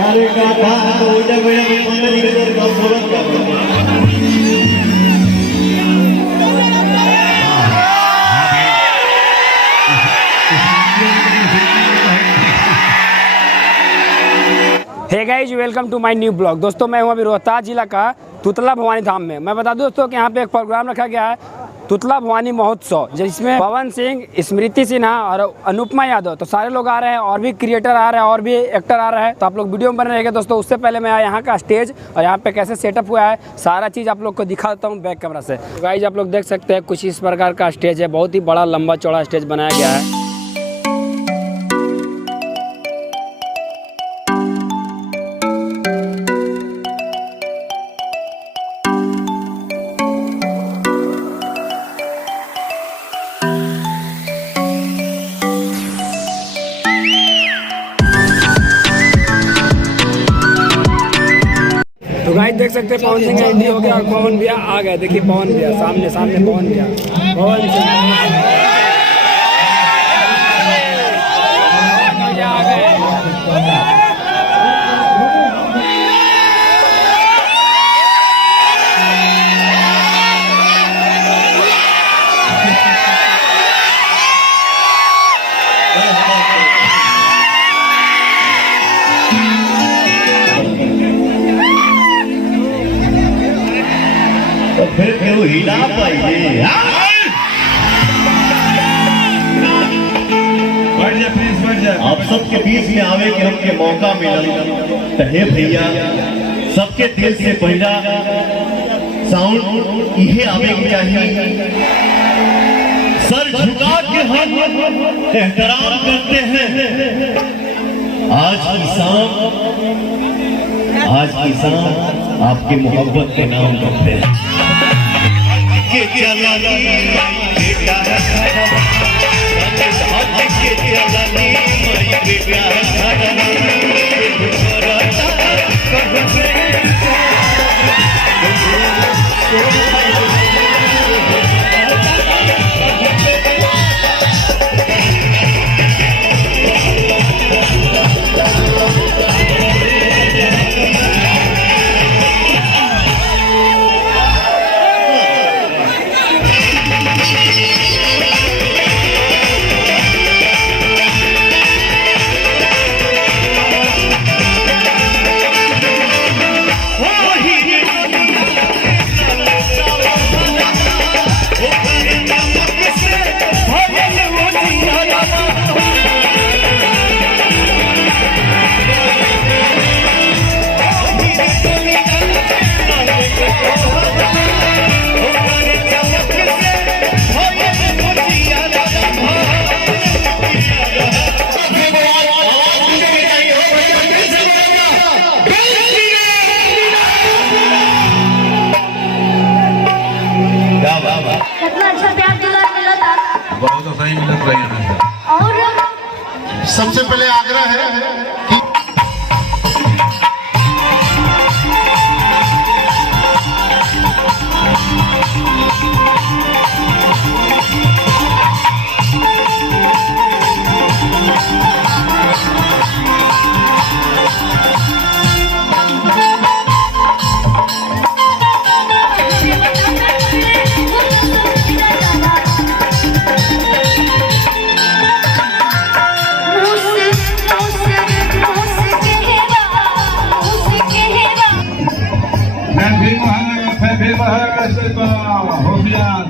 अरे काका तो उठा बेटा मैं मंदिर निकल कर सोलत का hey guys welcome to my new blog. दोस्तों मैं हूं अभी रोहतास जिला का तुतला भवानी धाम में। मैं बता दूं दोस्तों कि यहाँ पे एक प्रोग्राम रखा गया है तुतला भवानी महोत्सव, जिसमें पवन सिंह, स्मृति सिन्हा और अनुपमा यादव, तो सारे लोग आ रहे हैं और भी क्रिएटर आ रहे हैं और भी एक्टर आ रहे हैं। तो आप लोग वीडियो में बने रहेंगे दोस्तों। उससे पहले मैं यहाँ का स्टेज और यहाँ पे कैसे सेटअप हुआ है सारा चीज़ आप लोग को दिखा देता हूँ बैक कैमरा से। गाइज आप लोग देख सकते हैं कुछ इस प्रकार का स्टेज है, बहुत ही बड़ा लंबा चौड़ा स्टेज बनाया गया है। तो गाइस देख सकते हैं पवन सिंह एंट्री हो गया और पवन भैया आ गए। देखिए पवन भैया सामने सामने पवन भैया पवन भैया आ गए। फिर क्यों हिला पाइए आप सबके बीच में आवे के हमके मौका मिला तो हे भैया सबके दिल से पहला साउंड इहे आवे के चाहिए। सर झुका के हम एहतराम करते हैं। आज की शाम आपकी मोहब्बत के नाम करते हैं। के चलानी बेटा के चलानी मेरी बहुत सही मिलत रही है। और सबसे पहले आग्रह है कि होशियार